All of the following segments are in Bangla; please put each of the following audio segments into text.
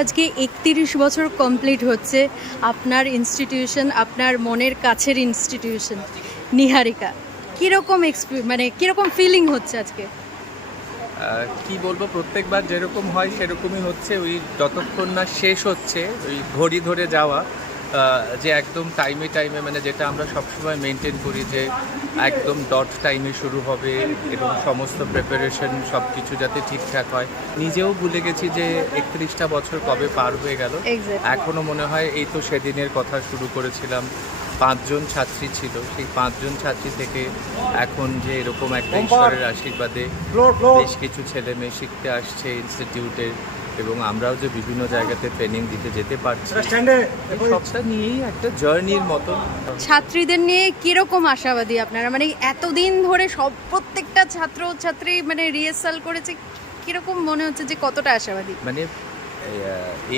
আজকে 31 বছর কমপ্লিট হচ্ছে আপনার ইনস্টিটিউশন, আপনার মনের কাছের ইনস্টিটিউশন নিহারিকা। কীরকম মানে কীরকম ফিলিং হচ্ছে আজকে? কি বলবো, প্রত্যেকবার যেরকম হয় সেরকমই হচ্ছে। ওই যতক্ষণ না শেষ হচ্ছে ওই ঘড়ি ধরে যাওয়া, যে একদম টাইমে মানে যেটা আমরা সবসময় মেনটেন করি যে একদম ডট টাইমে শুরু হবে এবং সমস্ত প্রিপারেশন সব কিছু যাতে ঠিকঠাক হয়। নিজেও ভুলে গেছি যে 31টা বছর কবে পার হয়ে গেল। এখনও মনে হয় এই তো সেদিনের কথা শুরু করেছিলাম। 5 জন ছাত্রী ছিল, সেই 5 জন ছাত্রী থেকে এখন যে এরকম একটা ঈশ্বরের আশীর্বাদে বেশ কিছু ছেলে মেয়ে শিখতে আসছে ইনস্টিটিউটের, এবং আমরাও যে বিভিন্ন জায়গাতে ট্রেনিং দিতে যেতে পারছি, সবটা নিয়েই একটা জার্নির মতো। ছাত্রীদের নিয়ে কিরকম আশাবাদী আপনারা? মানে এতদিন ধরে প্রত্যেকটা ছাত্রছাত্রী মানে রিহার্সাল করেছে, কিরকম মনে হচ্ছে যে কতটা আশাবাদী? মানে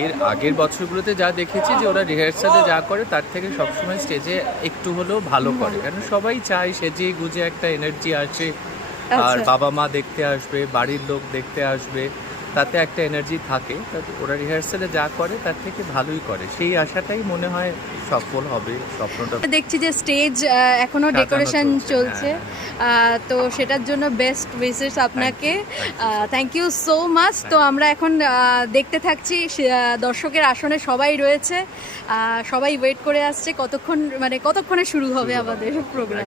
এর আগের বছরগুলোতে যা দেখেছি যে ওরা রিহার্সালে যা করে তার থেকে সবসময় স্টেজে একটু হলেও ভালো করে, কারণ সবাই চায় সেজে গুজে একটা এনার্জি আসে, আর বাবা মা দেখতে আসবে, বাড়ির লোক দেখতে আসবে, তাতে একটা এনার্জি থাকে। ওরা রিহার্সালে যা করে তার থেকে ভালোই করে, সেই আশাটাই মনে হয় সফল হবে স্বপ্নটা। দেখছি যে স্টেজ এখনো ডেকোরেশন চলছে, তো সেটার জন্য বেস্ট উইশেস আপনাকে। Thank you so much. তো আমরা এখন দেখতে থাকছি, দর্শকের আসনে সবাই রয়েছে, সবাই ওয়েট করে আসছে কতক্ষণে শুরু হবে আমাদের প্রোগ্রাম।